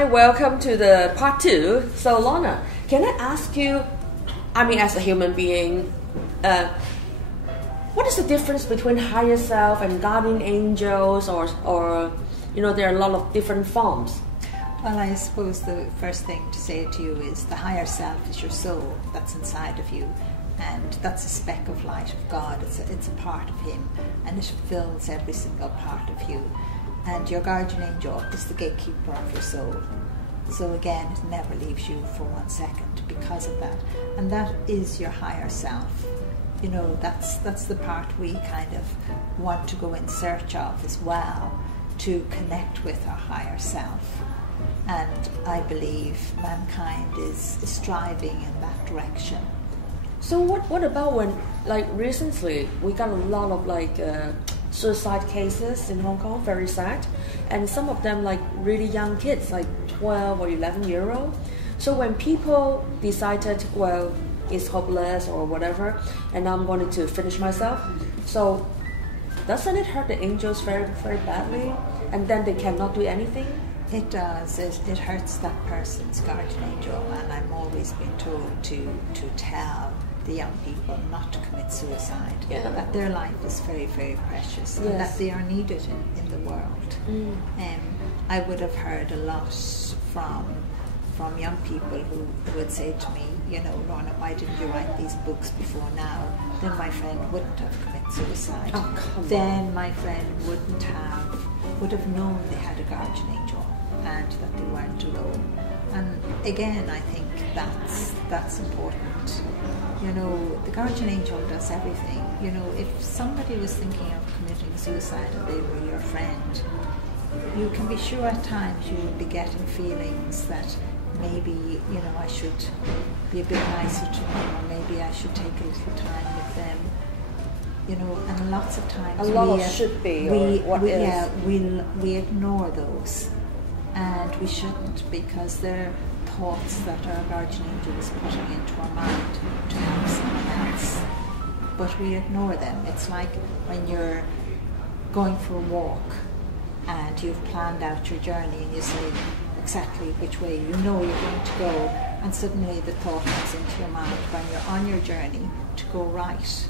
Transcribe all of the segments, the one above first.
Hi, welcome to the part 2. So Lorna, can I ask you, I mean as a human being, what is the difference between higher self and guardian angels or there are a lot of different forms? Well, I suppose the first thing to say to you is the higher self is your soul that's inside of you, and that's a speck of light of God. It's a part of Him, and it fills every single part of you. And your guardian angel is the gatekeeper of your soul. So again, it never leaves you for 1 second because of that. And that is your higher self. That's the part we kind of want to go in search of as well, to connect with our higher self. And I believe mankind is striving in that direction. So what about when, like, recently we got a lot of suicide cases in Hong Kong, very sad, and some of them like really young kids, like 12 or 11-year-old. So when people decided, well, it's hopeless or whatever, and I'm going to finish myself, so doesn't it hurt the angels very, very badly, and then they cannot do anything? It does. It hurts that person's guardian angel, and I'm always being told to tell the young people not to commit suicide, that their life is very, very precious, and that they are needed in the world. I would have heard a lot from young people who would say to me, Lorna, why didn't you write these books before now? Then my friend wouldn't have committed suicide. Then my friend would have known they had a guardian angel and that they weren't alone. And again, I think that's important. The guardian angel does everything. If somebody was thinking of committing suicide and they were your friend, you can be sure at times you will be getting feelings that maybe, I should be a bit nicer to them, or maybe I should take a little time with them. And lots of times we ignore those, and we shouldn't, because they're thoughts that our guardian angel is putting into our mind to help someone else, but we ignore them. It's like when you're going for a walk and you've planned out your journey and you say exactly which way you're going to go, and suddenly the thought comes into your mind when you're on your journey to go right,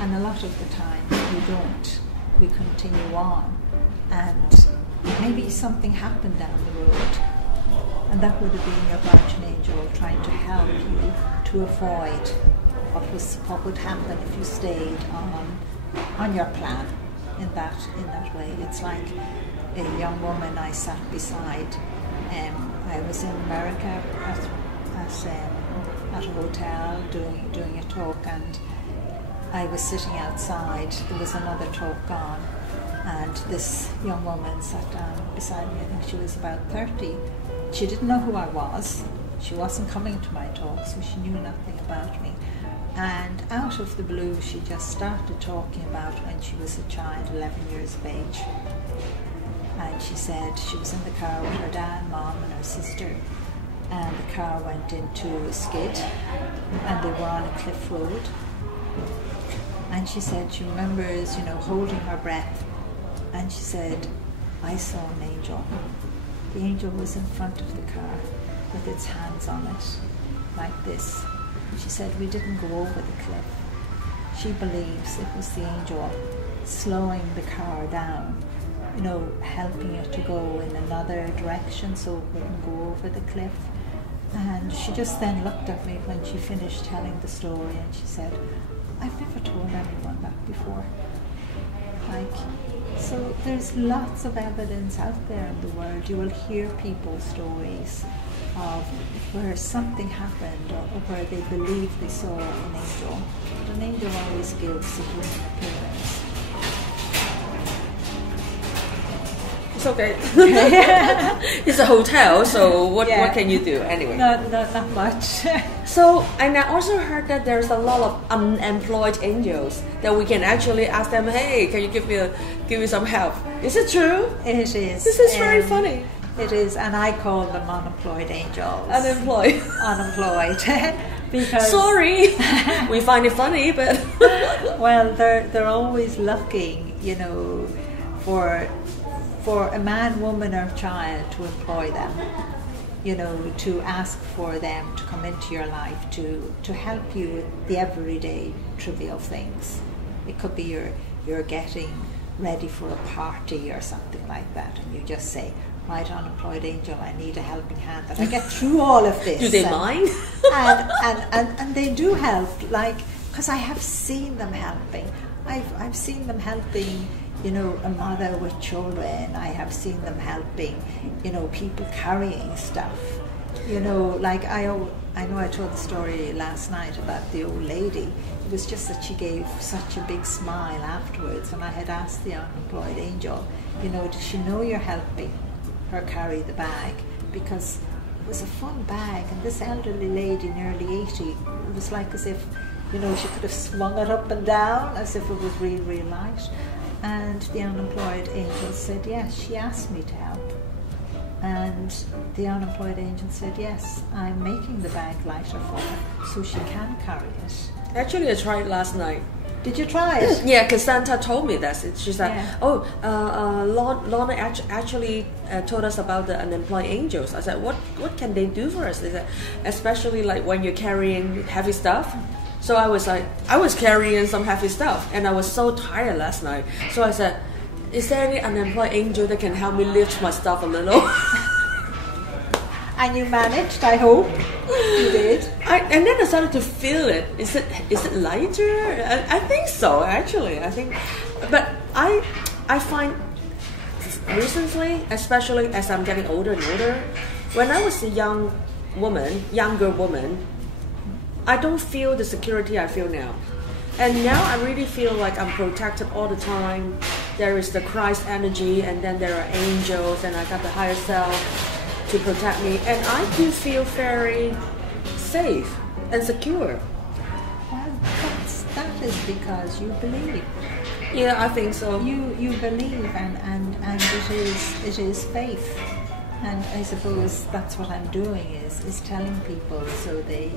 and a lot of the time we don't. We continue on, and maybe something happened down the road, and that would have been your guardian angel trying to help you to avoid what would happen if you stayed on your plan in that way. It's like a young woman I sat beside. I was in America at a hotel doing a talk, and I was sitting outside. There was another talk on, and this young woman sat down beside me. I think she was about 30. She didn't know who I was. She wasn't coming to my talk, so she knew nothing about me. And out of the blue, she just started talking about when she was a child, 11 years of age. And she said she was in the car with her dad, mom, and her sister, and the car went into a skid, and they were on a cliff road. And she said she remembers, holding her breath, and she said, I saw an angel. The angel was in front of the car with its hands on it, like this. She said, we didn't go over the cliff. She believes it was the angel slowing the car down, helping it to go in another direction so it wouldn't go over the cliff. And she just then looked at me when she finished telling the story, and she said, I've never told anyone that before. So there's lots of evidence out there in the world. You will hear people's stories of where something happened or where they believe they saw an angel. But an angel always gives a human appearance. It's okay. It's a hotel, so what can you do anyway? Not much. So, and I also heard that there's a lot of unemployed angels that we can actually ask them, hey, can you give me some help? Is it true? It is. This is very funny. It is, and I call them unemployed angels. Unemployed. Because sorry, we find it funny, but well, they're always looking, for a man, woman, or child to employ them. to ask for them to come into your life to help you with the everyday trivial things. It could be you're getting ready for a party or something like that, and you just say, right, Unemployed Angel, I need a helping hand that I get through all of this. Do they mind? and they do help, like, because I have seen them helping. I've seen them helping, a mother with children. I have seen them helping, people carrying stuff. Like I know I told the story last night about the old lady. It was just that she gave such a big smile afterwards, and I had asked the Unemployed Angel, does she know you're helping her carry the bag? Because it was a fun bag, and this elderly lady, nearly 80, it was like as if, she could have swung it up and down as if it was real, real light. And the Unemployed Angel said, yes, she asked me to help. And the Unemployed Angel said, yes, I'm making the bag lighter for her so she can carry it. Actually, I tried last night. Did you try it? Yeah, because Santa told me that. She said, Yeah. Lorna actually told us about the Unemployed Angels. I said, what can they do for us? They said, especially like when you're carrying heavy stuff. So I was carrying some heavy stuff, and I was so tired last night. So I said, is there any Unemployed Angel that can help me lift my stuff a little? And you managed, I hope. You did. And then I started to feel it. Is it lighter? I think so, actually. But I find recently, especially as I'm getting older and older, when I was a younger woman, I don't feel the security I feel now. And now I really feel like I'm protected all the time. There is the Christ energy, and then there are angels, and I got the higher self to protect me, and I do feel very safe and secure. Well, that is because you believe. Yeah, I think so. You believe, and it is faith. And I suppose that's what I'm doing is telling people so they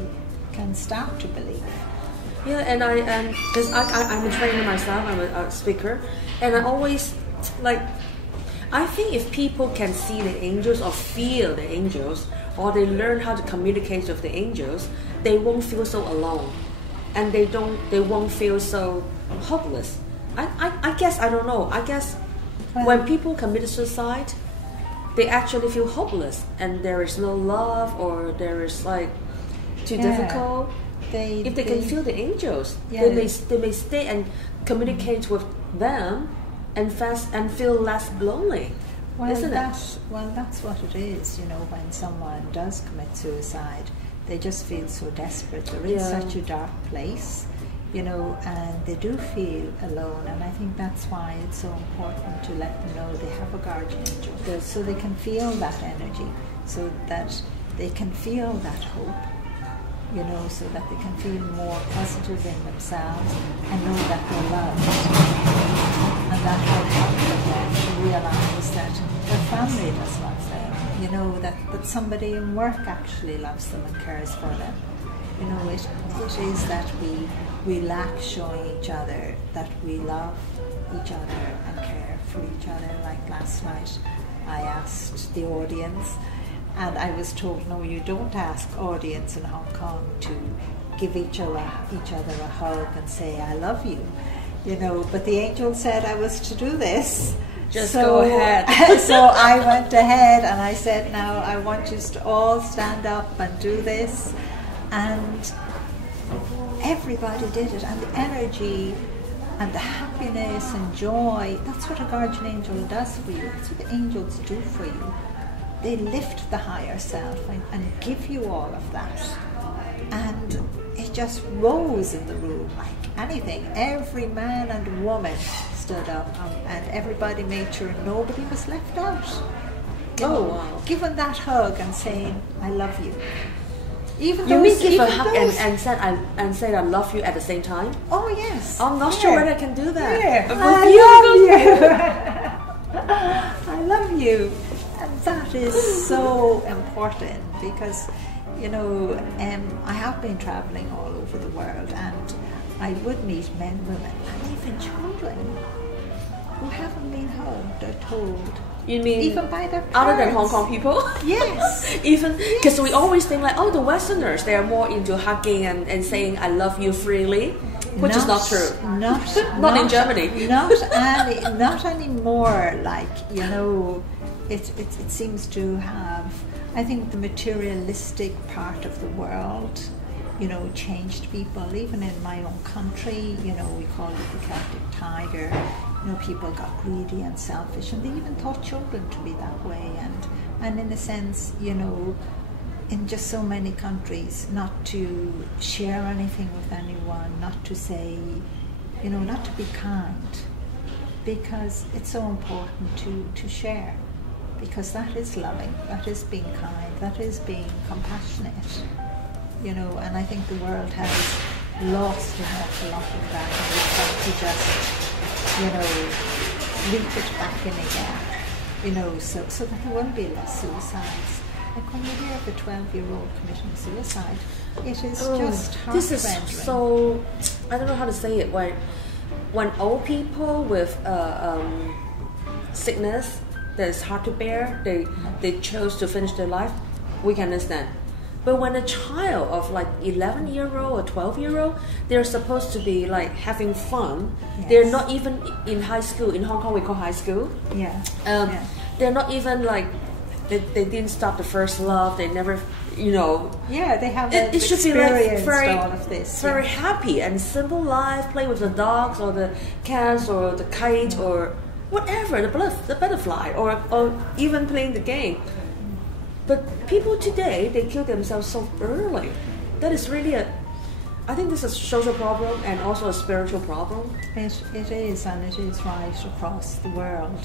can start to believe. Yeah, and because I'm a trainer myself, I'm a speaker, and I always I think if people can see the angels or feel the angels, or they learn how to communicate with the angels, they won't feel so alone, and they won't feel so hopeless. I guess, I don't know. I guess when people commit suicide, they actually feel hopeless, and there is no love, or there is too difficult. If they can feel the angels, they may stay and communicate with them and feel less lonely. Isn't it? Well, that's what it is. When someone does commit suicide, they just feel so desperate. They're in such a dark place, and they do feel alone. And I think that's why it's so important to let them know they have a guardian angel, so they can feel that energy, so that they can feel that hope. So that they can feel more positive in themselves and know that they're loved. And that will help them to realize that their family does love them. That somebody in work actually loves them and cares for them. It is that we lack showing each other that we love each other and care for each other. Like last night, I asked the audience, and I was told, no, you don't ask audience in Hong Kong to give each other a hug and say, I love you. But the angel said I was to do this. Just go ahead. So I went ahead and I said, now I want you to all stand up and do this. And everybody did it. And the energy and the happiness and joy, that's what a guardian angel does for you. That's what the angels do for you. They lift the higher self and give you all of that. And it just rose in the room like anything. Every man and woman stood up, and everybody made sure nobody was left out. Wow. Giving that hug and saying, I love you. Even you those, mean give even a hug those, and say I love you at the same time? Oh yes. I'm not sure whether I can do that. I love you. And that is so important because, I have been traveling all over the world, and I would meet men, women, and even children who haven't been hugged or told You mean even by their parents. Other than Hong Kong people? Yes. Even because we always think like, oh, the Westerners, they are more into hugging and saying I love you freely, which is not true. Not in Germany. Not anymore. Like, you know, it seems to have, I think, the materialistic part of the world, you know, changed people. Even in my own country, you know, we call it the Celtic tiger. You know, people got greedy and selfish, and they even taught children to be that way. And in a sense, you know, in just so many countries, not to share anything with anyone, not to say, you know, not to be kind, because it's so important to share, because that is loving, that is being kind, that is being compassionate, you know. And I think the world has lost an awful lot of that, and we've got to just, you know, reap it back in again, you know, so that there will be less suicides. Like when you hear of a 12-year-old committing suicide, it is just heart-rending. This is so, I don't know how to say it, when old people with sickness that is hard to bear, they chose to finish their life, we can understand. But when a child of like 11-year-old or 12-year-old, they're supposed to be like having fun. Yes. They're not even in high school. In Hong Kong, we call high school. Yeah. They're not even like, they didn't start the first love. They never, you know. Yeah, they have it should be like all of this. Very happy and simple life. Play with the dogs or the cats or the kite or whatever, the butterfly or even playing the game. But people today, they kill themselves so early. That is really I think this is a social problem and also a spiritual problem. It is, and it is right across the world.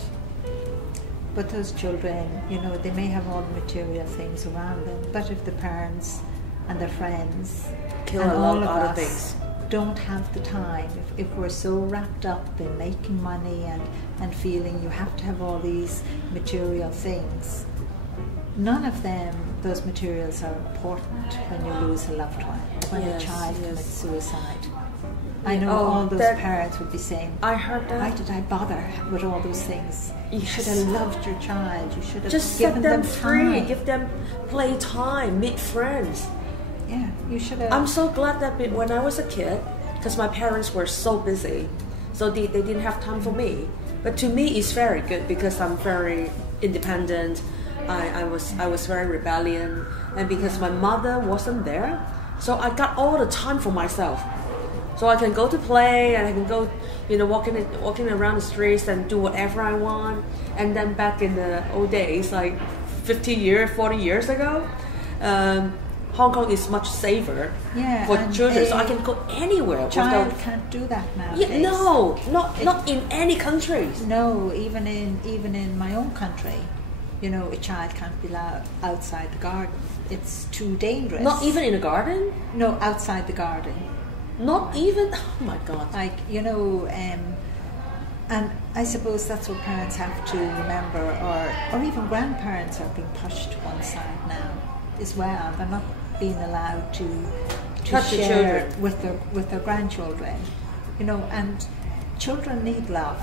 But those children, you know, they may have all the material things around them, but if the parents and their friends kill and a all lot of other us things don't have the time, if we're so wrapped up in making money and feeling you have to have all these material things, none of them, those materials are important when you lose a loved one, when a child commits suicide. I know all those parents would be saying, I heard that. Why did I bother with all those things? You should have loved your child. You should have just given set them free. Time. Give them play time, meet friends. Yeah, you should have. I'm so glad that when I was a kid, because my parents were so busy, so they didn't have time for me. But to me, it's very good because I'm very independent. I was very rebellion, and because my mother wasn't there, so I got all the time for myself. So I can go to play, and I can go, you know, walking around the streets and do whatever I want. And then back in the old days, like 40 years ago, Hong Kong is much safer for children. So I can go anywhere. Child can't do that now. Yeah, no, not in any countries. No, even in my own country, you know, a child can't be allowed outside the garden. It's too dangerous. Not even in the garden? No, outside the garden. Not even? Oh my God. Like, you know, and I suppose that's what parents have to remember, or even grandparents are being pushed to one side now as well. They're not being allowed to touch share with their grandchildren, you know, and children need love.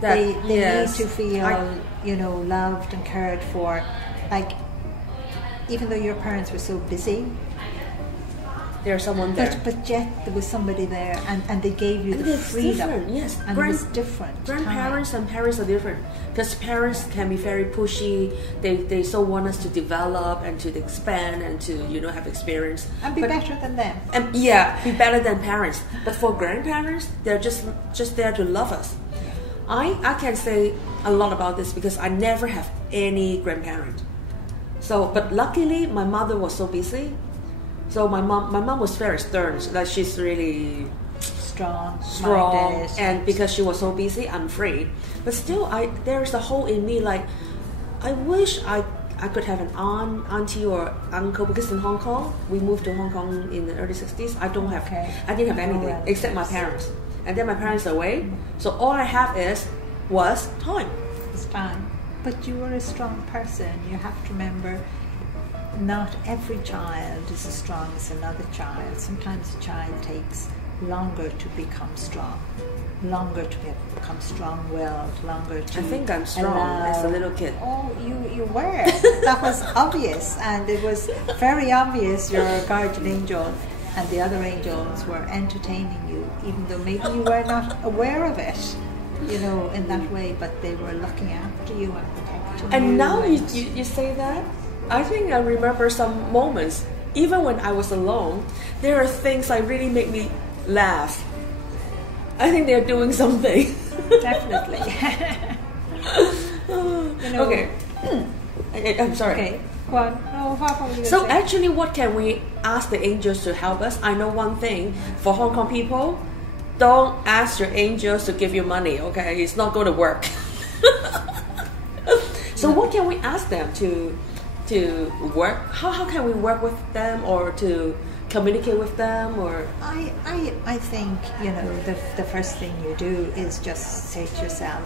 They need to feel, you know, loved and cared for. Like, even though your parents were so busy, there's someone there. But yet there was somebody there, and they gave you the freedom. Different, yes. And it was different. Grandparents and parents are different. Because parents can be very pushy. They so want us to develop and to expand and to, you know, have experience. And be better than them. And be better than parents. But for grandparents, they're just there to love us. I can say a lot about this because I never have any grandparent. So, but luckily my mother was so busy. So my mom was very stern. Like, she's really strong, and because she was so busy, I'm free. But still, there's a hole in me. Like, I wish I could have an auntie or uncle, because in Hong Kong, we moved to Hong Kong in the early 60s. I didn't have anything except my parents, and then my parents are away. So all I have was time. It's time. But you were a strong person. You have to remember, not every child is as strong as another child. Sometimes a child takes longer to become strong. longer to become strong-willed, longer to I think I'm strong as a little kid. Oh, you were. That was obvious, and it was very obvious your guardian angel and the other angels were entertaining you, even though maybe you were not aware of it, in that way, but they were looking after you and protecting you. And now you say that, I think I remember some moments, even when I was alone, there are things that really make me laugh. I think they're doing something. Definitely. Okay. I'm sorry. Okay. Go on. No, what were you So say? actually, what can we ask the angels to help us? I know one thing for Hong Kong people: don't ask your angels to give you money. Okay, it's not going to work. So what can we ask them to work? How can we work with them or to communicate with them? Or I think the first thing you do is just say to yourself,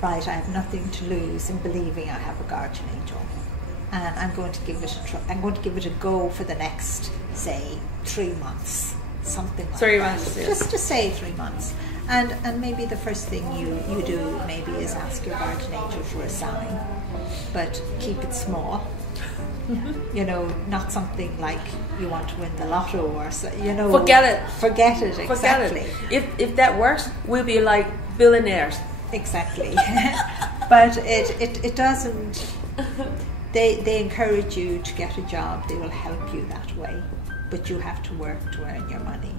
right, I have nothing to lose in believing I have a guardian angel, and I'm going to give it a go for the next, say, 3 months, something like 3 that. months, yes. Just say 3 months, and maybe the first thing you do maybe is ask your guardian angel for a sign, but keep it small. Not something like you want to win the lotto or so, Forget it. Forget it, exactly. Forget it. If that works, we'll be like billionaires. Exactly. But it doesn't. They encourage you to get a job. They will help you that way, but you have to work to earn your money.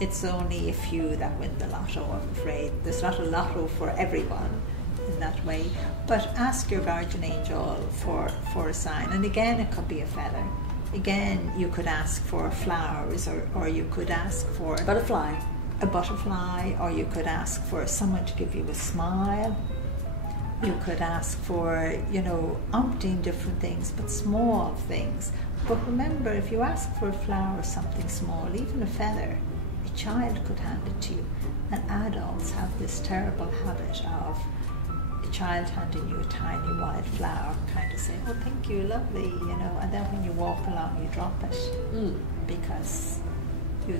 It's only a few that win the lotto, I'm afraid. There's not a lotto for everyone in that way. But ask your guardian angel for a sign. And again, it could be a feather. Again, you could ask for flowers, or you could ask for a butterfly, or you could ask for someone to give you a smile. You could ask for, umpteen different things, but small things. But remember, if you ask for a flower or something small, even a feather, a child could hand it to you. And adults have this terrible habit of a child handing you a tiny wild flower, kind of saying, oh, thank you, lovely, and then when you walk along, you drop it, because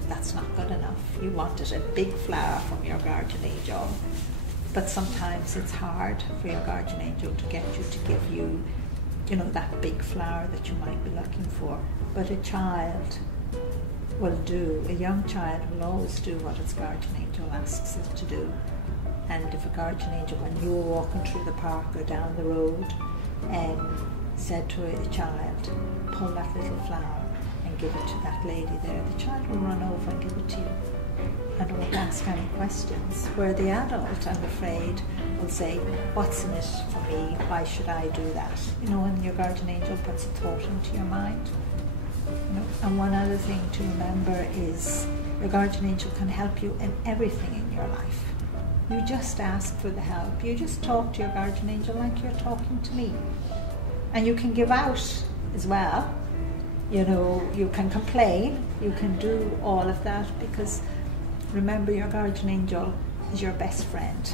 that's not good enough. You wanted a big flower from your guardian angel. But sometimes it's hard for your guardian angel to get you to give you, that big flower that you might be looking for. But a child will do, a young child will always do what its guardian angel asks it to do. And if a guardian angel, when you were walking through the park or down the road, said to a child, pull that little flower and give it to that lady there, the child will run over and give it to you and won't ask any questions. Where the adult, I'm afraid, will say, what's in it for me? Why should I do that? When your guardian angel puts a thought into your mind. And one other thing to remember is your guardian angel can help you in everything in your life. You just ask for the help. You just talk to your guardian angel like you're talking to me. And you can give out as well. You can complain. You can do all of that, because remember, your guardian angel is your best friend.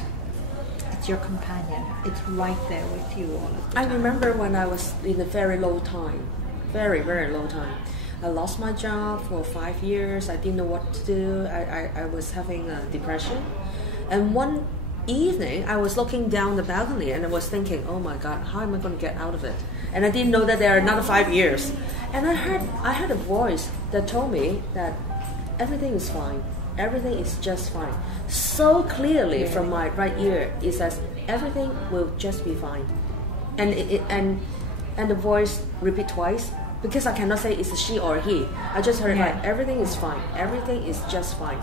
It's your companion. It's right there with you all of the time. I remember when I was in a very low time, very, very low time. I lost my job for 5 years. I didn't know what to do. I was having a depression. And one evening, I was looking down the balcony and I was thinking, oh my God, how am I going to get out of it? And I didn't know that there are another 5 years. And I heard a voice that told me that everything is fine. Everything is just fine. So clearly from my right ear, it says, everything will just be fine. And the voice repeat twice, because I cannot say it's a she or a he. I just heard like, everything is fine. Everything is just fine.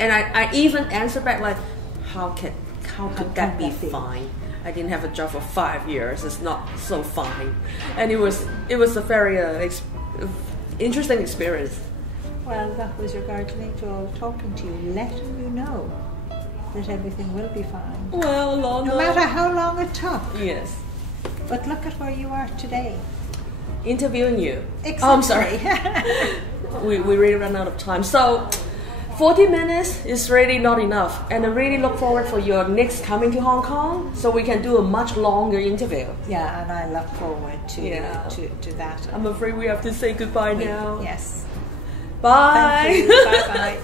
And I even answered back like, how could that be fine? I didn't have a job for 5 years. It's not so fine. And it was a very interesting experience. Well, that was your guardian angel talking to you, letting you know that everything will be fine. Well, Lorna, no matter how long it took. Yes. But look at where you are today. Interviewing you. Exactly. Oh, I'm sorry. we really ran out of time. So 40 minutes is really not enough. And I really look forward for your next coming to Hong Kong so we can do a much longer interview. Yeah, and I look forward to that. I'm afraid we have to say goodbye now. Yes. Bye. Thank you. Bye-bye.